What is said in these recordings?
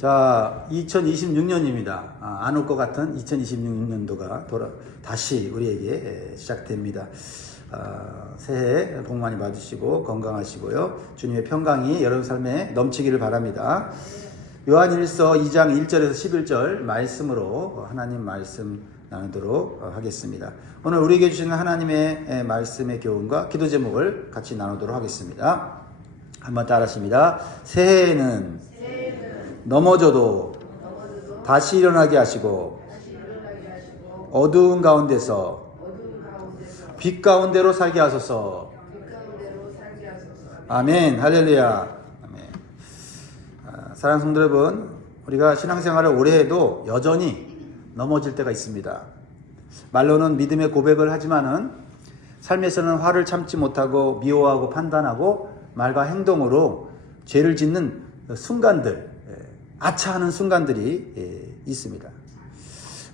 자, 2026년입니다. 안 올 것 같은 2026년도가 다시 우리에게 시작됩니다. 새해 복 많이 받으시고 건강하시고요. 주님의 평강이 여러분 삶에 넘치기를 바랍니다. 요한일서 2장 1절에서 11절 말씀으로 하나님 말씀 나누도록 하겠습니다. 오늘 우리에게 주시는 하나님의 말씀의 교훈과 기도 제목을 같이 나누도록 하겠습니다. 한번 따라하십니다. 새해에는 넘어져도 다시 일어나게 하시고 어두운 가운데서 빛 가운데로 살게 하소서. 아멘. 할렐루야. 아멘. 사랑하는 성도 여러분, 우리가 신앙생활을 오래 해도 여전히 넘어질 때가 있습니다. 말로는 믿음의 고백을 하지만은 삶에서는 화를 참지 못하고 미워하고 판단하고 말과 행동으로 죄를 짓는 순간들, 아차하는 순간들이 있습니다.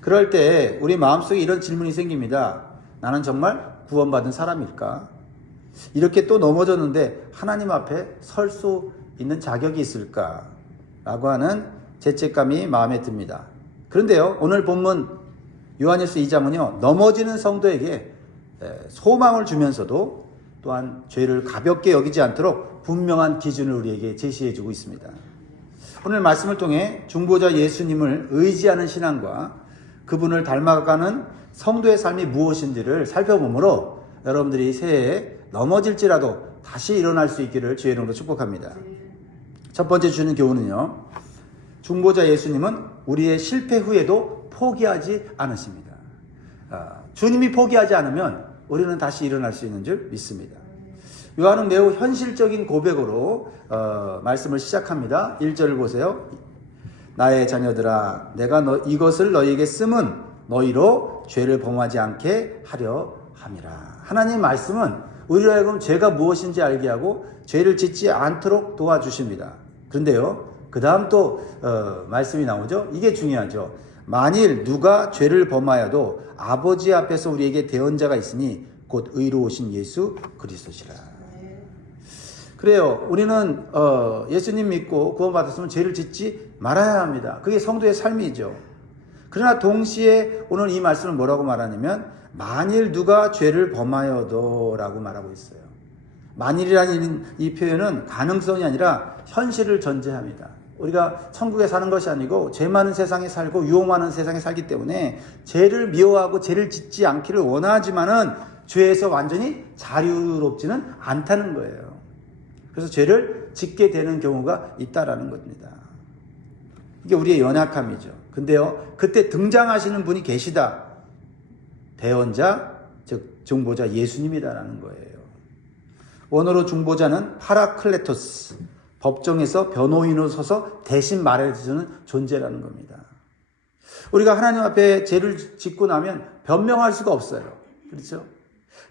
그럴 때 우리 마음속에 이런 질문이 생깁니다. 나는 정말 구원받은 사람일까? 이렇게 또 넘어졌는데 하나님 앞에 설 수 있는 자격이 있을까? 라고 하는 죄책감이 마음에 듭니다. 그런데요, 오늘 본문 요한일서 2장은요, 넘어지는 성도에게 소망을 주면서도 또한 죄를 가볍게 여기지 않도록 분명한 기준을 우리에게 제시해주고 있습니다. 오늘 말씀을 통해 중보자 예수님을 의지하는 신앙과 그분을 닮아가는 성도의 삶이 무엇인지를 살펴보므로 여러분들이 새해에 넘어질지라도 다시 일어날 수 있기를 주의 이름으로 축복합니다. 첫 번째 주는 교훈은요, 중보자 예수님은 우리의 실패 후에도 포기하지 않으십니다. 주님이 포기하지 않으면 우리는 다시 일어날 수 있는 줄 믿습니다. 요한은 매우 현실적인 고백으로 말씀을 시작합니다. 1절을 보세요. 나의 자녀들아, 내가 이것을 너희에게 쓰면 너희로 죄를 범하지 않게 하려 함이라. 하나님 말씀은 우리로 하여금 죄가 무엇인지 알게 하고 죄를 짓지 않도록 도와주십니다. 그런데요, 그 다음 또 말씀이 나오죠. 이게 중요하죠. 만일 누가 죄를 범하여도 아버지 앞에서 우리에게 대언자가 있으니 곧 의로우신 예수 그리스도시라. 그래요. 우리는 예수님 믿고 구원받았으면 죄를 짓지 말아야 합니다. 그게 성도의 삶이죠. 그러나 동시에 오늘 이 말씀을 뭐라고 말하냐면 만일 누가 죄를 범하여도 라고 말하고 있어요. 만일이라는 이 표현은 가능성이 아니라 현실을 전제합니다. 우리가 천국에 사는 것이 아니고 죄 많은 세상에 살고 유혹 많은 세상에 살기 때문에 죄를 미워하고 죄를 짓지 않기를 원하지만은 죄에서 완전히 자유롭지는 않다는 거예요. 그래서 죄를 짓게 되는 경우가 있다라는 겁니다. 이게 우리의 연약함이죠. 근데요, 그때 등장하시는 분이 계시다. 대언자, 즉 중보자 예수님이다라는 거예요. 원어로 중보자는 파라클레토스, 법정에서 변호인으로 서서 대신 말해주는 존재라는 겁니다. 우리가 하나님 앞에 죄를 짓고 나면 변명할 수가 없어요. 그렇죠?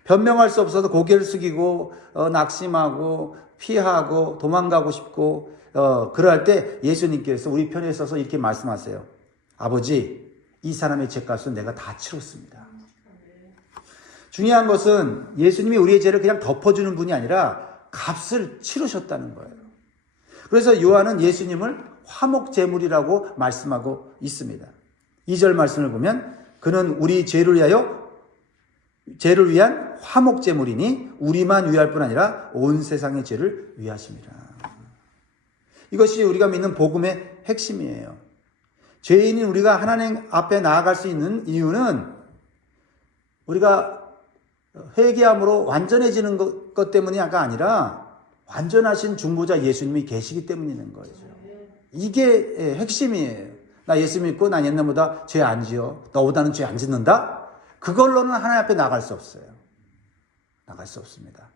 변명할 수 없어서 고개를 숙이고 낙심하고 피하고 도망가고 싶고 그럴 때 예수님께서 우리 편에 서서 이렇게 말씀하세요. 아버지, 이 사람의 죄값은 내가 다 치렀습니다. 중요한 것은 예수님이 우리의 죄를 그냥 덮어주는 분이 아니라 값을 치르셨다는 거예요. 그래서 요한은 예수님을 화목제물이라고 말씀하고 있습니다. 2절 말씀을 보면 그는 우리 죄를 위한 화목제물이니 우리만 위할 뿐 아니라 온 세상의 죄를 위하심이라. 이것이 우리가 믿는 복음의 핵심이에요. 죄인인 우리가 하나님 앞에 나아갈 수 있는 이유는 우리가 회개함으로 완전해지는 것 때문이 아니라 완전하신 중보자 예수님이 계시기 때문인 거죠. 이게 핵심이에요. 나 예수 믿고 난 옛날보다 죄 안 지어. 너보다는 죄 안 짓는다? 그걸로는 하나님 앞에 나갈 수 없어요. 나갈 수 없습니다.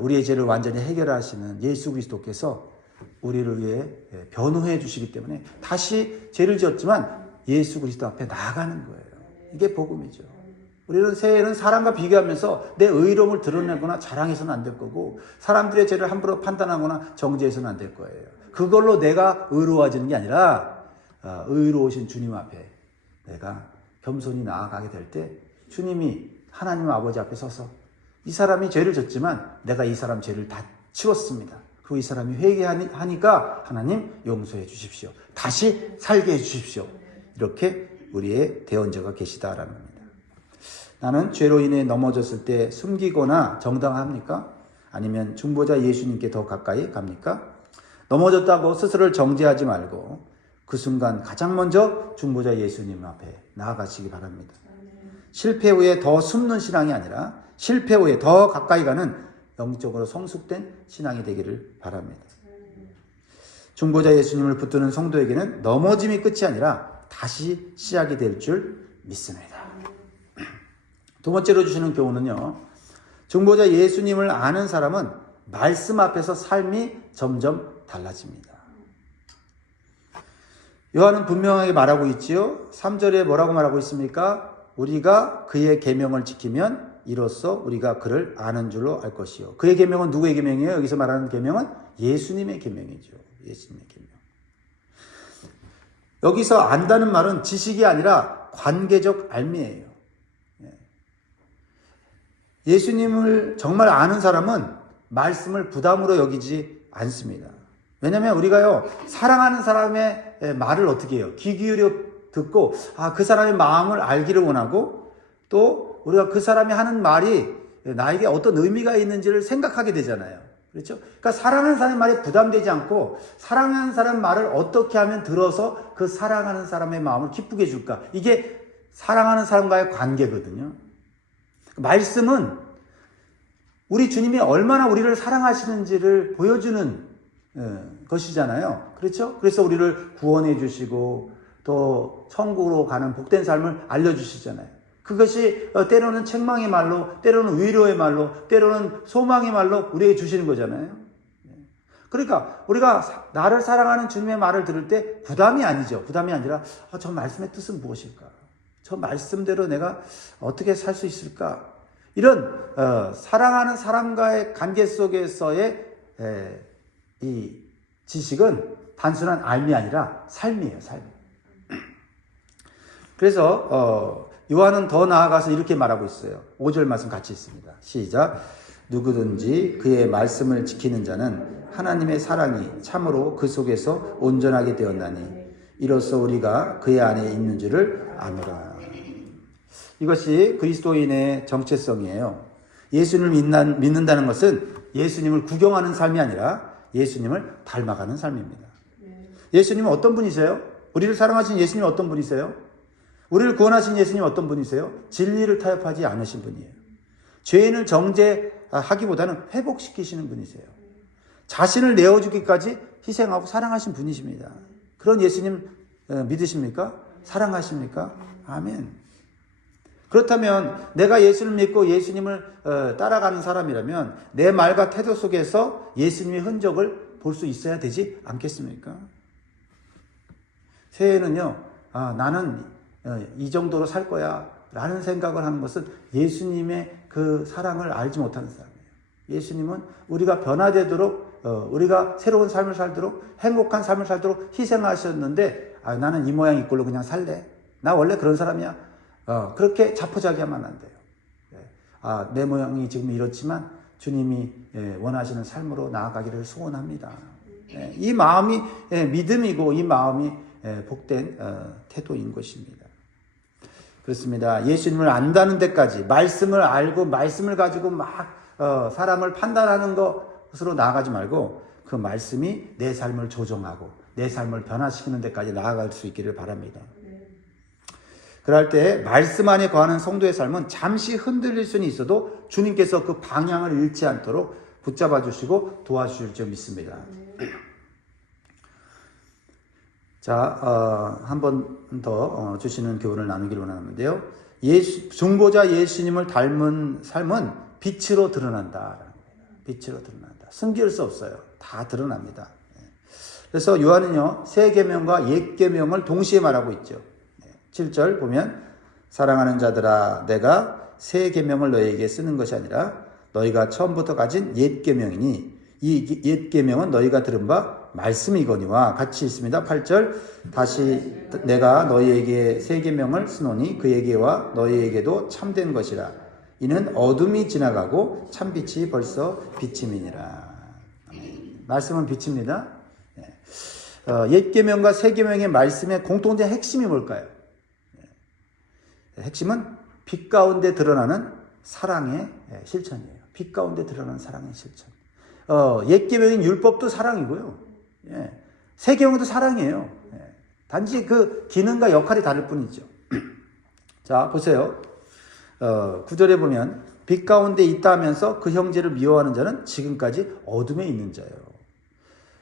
우리의 죄를 완전히 해결하시는 예수 그리스도께서 우리를 위해 변호해 주시기 때문에 다시 죄를 지었지만 예수 그리스도 앞에 나아가는 거예요. 이게 복음이죠. 우리는 새해에는 사람과 비교하면서 내 의로움을 드러내거나 자랑해서는 안 될 거고 사람들의 죄를 함부로 판단하거나 정죄해서는 안 될 거예요. 그걸로 내가 의로워지는 게 아니라 의로우신 주님 앞에 내가 겸손히 나아가게 될 때 주님이 하나님 아버지 앞에 서서 이 사람이 죄를 졌지만 내가 이 사람 죄를 다 치웠습니다. 그리고 이 사람이 회개하니까 하나님 용서해 주십시오. 다시 살게 해 주십시오. 이렇게 우리의 대언자가 계시다라는 겁니다. 나는 죄로 인해 넘어졌을 때 숨기거나 정당합니까? 아니면 중보자 예수님께 더 가까이 갑니까? 넘어졌다고 스스로를 정죄하지 말고 그 순간 가장 먼저 중보자 예수님 앞에 나아가시기 바랍니다. 실패 후에 더 숨는 신앙이 아니라 실패 후에 더 가까이 가는 영적으로 성숙된 신앙이 되기를 바랍니다. 중보자 예수님을 붙드는 성도에게는 넘어짐이 끝이 아니라 다시 시작이 될 줄 믿습니다. 두 번째로 주시는 교훈은요. 중보자 예수님을 아는 사람은 말씀 앞에서 삶이 점점 달라집니다. 요한은 분명하게 말하고 있지요. 3절에 뭐라고 말하고 있습니까? 우리가 그의 계명을 지키면 이로써 우리가 그를 아는 줄로 알 것이요. 그의 계명은 누구의 계명이에요? 여기서 말하는 계명은 예수님의 계명이죠. 예수님의 계명. 여기서 안다는 말은 지식이 아니라 관계적 알미예요. 예수님을 정말 아는 사람은 말씀을 부담으로 여기지 않습니다. 왜냐하면 우리가요, 사랑하는 사람의 말을 어떻게 해요? 귀 기울여 듣고, 그 사람의 마음을 알기를 원하고, 또 우리가 그 사람이 하는 말이 나에게 어떤 의미가 있는지를 생각하게 되잖아요. 그렇죠? 그러니까 사랑하는 사람의 말에 부담되지 않고, 사랑하는 사람 말을 어떻게 하면 들어서 그 사랑하는 사람의 마음을 기쁘게 해줄까? 이게 사랑하는 사람과의 관계거든요. 말씀은 우리 주님이 얼마나 우리를 사랑하시는지를 보여주는 것이잖아요. 그렇죠? 그래서 우리를 구원해 주시고 또 천국으로 가는 복된 삶을 알려주시잖아요. 그것이 때로는 책망의 말로, 때로는 위로의 말로, 때로는 소망의 말로 우리에게 주시는 거잖아요. 그러니까 우리가 나를 사랑하는 주님의 말을 들을 때 부담이 아니죠. 부담이 아니라 저 말씀의 뜻은 무엇일까? 저 말씀대로 내가 어떻게 살 수 있을까? 이런 사랑하는 사람과의 관계 속에서의 이 지식은 단순한 알미 아니라 삶이에요. 삶. 그래서 요한은 더 나아가서 이렇게 말하고 있어요. 5절 말씀 같이 있습니다. 시작. 누구든지 그의 말씀을 지키는 자는 하나님의 사랑이 참으로 그 속에서 온전하게 되었나니 이로써 우리가 그의 안에 있는 줄을 아노라. 이것이 그리스도인의 정체성이에요. 예수님을 믿는다는 것은 예수님을 구경하는 삶이 아니라 예수님을 닮아가는 삶입니다. 예수님은 어떤 분이세요? 우리를 사랑하신 예수님은 어떤 분이세요? 우리를 구원하신 예수님은 어떤 분이세요? 진리를 타협하지 않으신 분이에요. 죄인을 정죄하기보다는 회복시키시는 분이세요. 자신을 내어주기까지 희생하고 사랑하신 분이십니다. 그런 예수님 믿으십니까? 사랑하십니까? 아멘. 그렇다면 내가 예수를 믿고 예수님을 따라가는 사람이라면 내 말과 태도 속에서 예수님의 흔적을 볼 수 있어야 되지 않겠습니까? 새해에는요, 나는 이 정도로 살 거야 라는 생각을 하는 것은 예수님의 그 사랑을 알지 못하는 사람이에요. 예수님은 우리가 변화되도록 우리가 새로운 삶을 살도록 행복한 삶을 살도록 희생하셨는데 나는 이 모양 이 꼴로 그냥 살래. 나 원래 그런 사람이야. 그렇게 자포자기하면 안 돼요. 내 모양이 지금 이렇지만 주님이 원하시는 삶으로 나아가기를 소원합니다. 이 마음이 믿음이고 이 마음이 복된 태도인 것입니다. 그렇습니다. 예수님을 안다는 데까지 말씀을 알고 말씀을 가지고 막 사람을 판단하는 것으로 나아가지 말고 그 말씀이 내 삶을 조정하고 내 삶을 변화시키는 데까지 나아갈 수 있기를 바랍니다. 그럴 때 말씀 안에 거하는 성도의 삶은 잠시 흔들릴 수는 있어도 주님께서 그 방향을 잃지 않도록 붙잡아 주시고 도와주실 줄 믿습니다. 자, 한 번 더 주시는 교훈을 나누기를 원하는데요. 중보자 예수님을 닮은 삶은 빛으로 드러난다. 빛으로 드러난다. 숨길 수 없어요. 다 드러납니다. 그래서 요한은요, 새 계명과 옛 계명을 동시에 말하고 있죠. 7절 보면 사랑하는 자들아 내가 새 계명을 너희에게 쓰는 것이 아니라 너희가 처음부터 가진 옛 계명이니 이 옛 계명은 너희가 들은 바 말씀이거니와 같이 있습니다. 8절 다시 내가 너희에게 새 계명을 쓰노니 그에게와 너희에게도 참된 것이라 이는 어둠이 지나가고 참빛이 벌써 비침이니라. 말씀은 빛입니다. 옛 계명과 새 계명의 말씀의 공통된 핵심이 뭘까요? 핵심은 빛 가운데 드러나는 사랑의 실천이에요. 빛 가운데 드러나는 사랑의 실천. 옛 계명인 율법도 사랑이고요. 새 계명도 사랑이에요. 단지 그 기능과 역할이 다를 뿐이죠. 자, 보세요. 9절에 보면 빛 가운데 있다 하면서 그 형제를 미워하는 자는 지금까지 어둠에 있는 자요.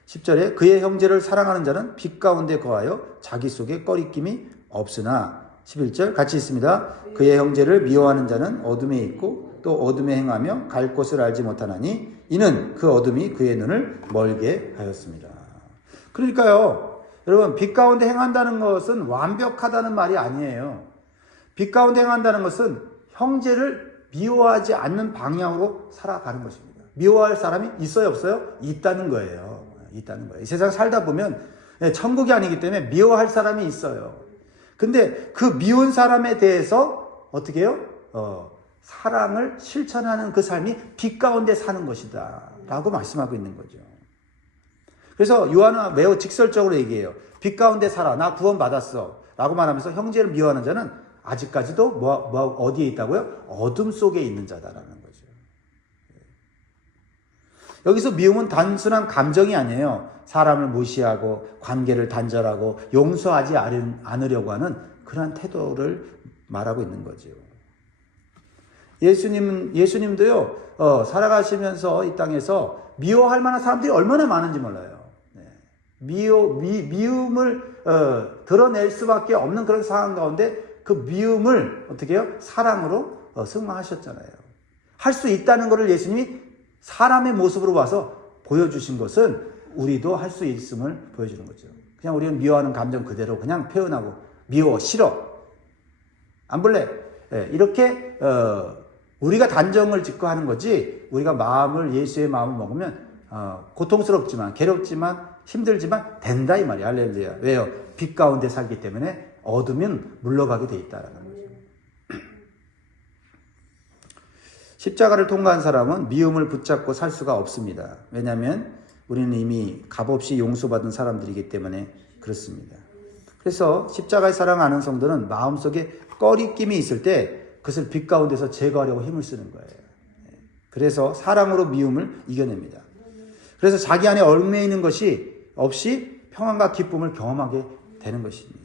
10절에 그의 형제를 사랑하는 자는 빛 가운데 거하여 자기 속에 꺼리낌이 없으나 11절 같이 있습니다. 그의 형제를 미워하는 자는 어둠에 있고 또 어둠에 행하며 갈 곳을 알지 못하나니 이는 그 어둠이 그의 눈을 멀게 하였습니다. 그러니까요, 여러분, 빛 가운데 행한다는 것은 완벽하다는 말이 아니에요. 빛 가운데 행한다는 것은 형제를 미워하지 않는 방향으로 살아가는 것입니다. 미워할 사람이 있어요, 없어요? 있다는 거예요. 있다는 거예요. 이 세상 살다 보면 천국이 아니기 때문에 미워할 사람이 있어요. 근데 그 미운 사람에 대해서 어떻게 해요? 사랑을 실천하는 그 삶이 빛 가운데 사는 것이다 라고 말씀하고 있는 거죠. 그래서 요한은 매우 직설적으로 얘기해요. 빛 가운데 살아. 나 구원받았어 라고 말하면서 형제를 미워하는 자는 아직까지도 어디에 있다고요? 어둠 속에 있는 자다라는 거죠. 여기서 미움은 단순한 감정이 아니에요. 사람을 무시하고 관계를 단절하고 용서하지 않으려고 하는 그런 태도를 말하고 있는 거죠. 예수님도요, 살아가시면서 이 땅에서 미워할 만한 사람들이 얼마나 많은지 몰라요. 미움을 드러낼 수밖에 없는 그런 상황 가운데 그 미움을 어떻게 해요? 사랑으로 승화하셨잖아요. 할 수 있다는 것을 예수님이 사람의 모습으로 와서 보여주신 것은 우리도 할 수 있음을 보여주는 거죠. 그냥 우리는 미워하는 감정 그대로 그냥 표현하고 미워, 싫어, 안 볼래, 이렇게 우리가 단정을 짓고 하는 거지, 우리가 예수의 마음을 먹으면 고통스럽지만 괴롭지만 힘들지만 된다 이 말이야. 할렐루야. 왜요? 빛 가운데 살기 때문에 어둠은 물러가게 돼 있다라는 거죠. 십자가를 통과한 사람은 미움을 붙잡고 살 수가 없습니다. 왜냐하면 우리는 이미 값없이 용서받은 사람들이기 때문에 그렇습니다. 그래서 십자가의 사랑 아는 성도는 마음속에 꺼리낌이 있을 때 그것을 빛 가운데서 제거하려고 힘을 쓰는 거예요. 그래서 사랑으로 미움을 이겨냅니다. 그래서 자기 안에 얽매이는 있는 것이 없이 평안과 기쁨을 경험하게 되는 것입니다.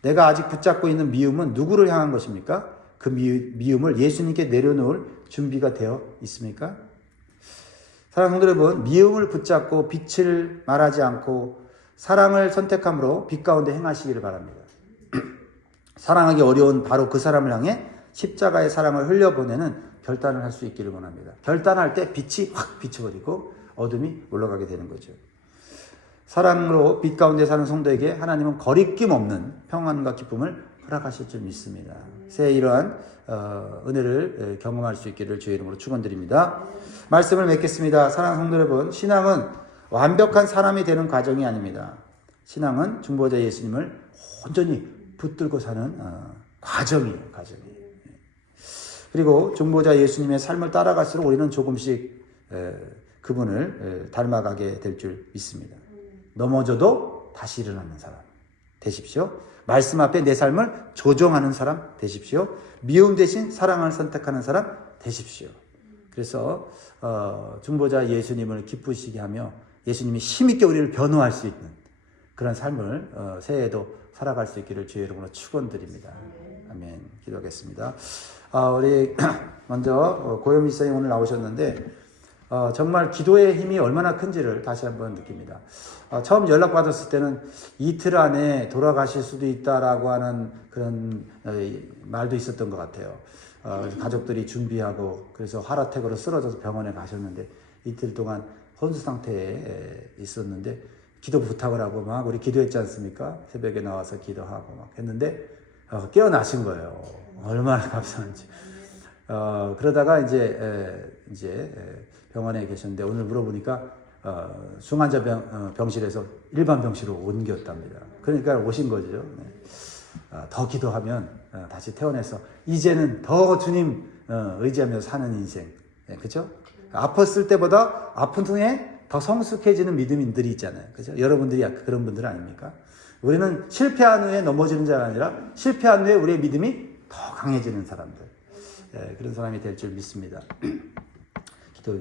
내가 아직 붙잡고 있는 미움은 누구를 향한 것입니까? 그 미움을 예수님께 내려놓을 준비가 되어 있습니까? 사랑하는 성도 여러분, 미움을 붙잡고 빛을 말하지 않고 사랑을 선택함으로 빛 가운데 행하시기를 바랍니다. 사랑하기 어려운 바로 그 사람을 향해 십자가의 사랑을 흘려보내는 결단을 할 수 있기를 원합니다. 결단할 때 빛이 확 비춰버리고 어둠이 올라가게 되는 거죠. 사랑으로 빛 가운데 사는 성도에게 하나님은 거리낌 없는 평안과 기쁨을 허락하실 줄 믿습니다. 새해 이러한 은혜를 경험할 수 있기를 주의 이름으로 축원드립니다. 말씀을 맺겠습니다. 사랑하는 성도 여러분, 신앙은 완벽한 사람이 되는 과정이 아닙니다. 신앙은 중보자 예수님을 온전히 붙들고 사는 과정이에요. 그리고 중보자 예수님의 삶을 따라갈수록 우리는 조금씩 그분을 닮아가게 될 줄 믿습니다. 넘어져도 다시 일어나는 사람 되십시오. 말씀 앞에 내 삶을 조정하는 사람 되십시오. 미움 대신 사랑을 선택하는 사람 되십시오. 그래서 중보자 예수님을 기쁘시게 하며 예수님이 힘있게 우리를 변호할 수 있는 그런 삶을 새해에도 살아갈 수 있기를 주의 이름으로 축원드립니다. 아멘. 기도하겠습니다. 우리 먼저 고요미 선생님 오늘 나오셨는데 정말 기도의 힘이 얼마나 큰지를 다시 한번 느낍니다. 처음 연락받았을 때는 이틀 안에 돌아가실 수도 있다라고 하는 그런 말도 있었던 것 같아요. 가족들이 준비하고 그래서 하라택으로 쓰러져서 병원에 가셨는데 이틀 동안 혼수 상태에 있었는데 기도 부탁을 하고 막 우리 기도했지 않습니까? 새벽에 나와서 기도하고 막 했는데 깨어나신 거예요. 얼마나 감사한지. 그러다가 이제 병원에 계셨는데 오늘 물어보니까 중환자 병실에서 일반 병실로 옮겼답니다. 그러니까 오신 거죠. 네. 더 기도하면 다시 태어나서 이제는 더 주님 의지하며 사는 인생. 네, 그렇죠? 아팠을 때보다 아픈 후에 더 성숙해지는 믿음인들이 있잖아요. 그죠? 여러분들이 그런 분들 아닙니까? 우리는 실패한 후에 넘어지는 자가 아니라 실패한 후에 우리의 믿음이 더 강해지는 사람들. 그런 사람이 될 줄 믿습니다. 기도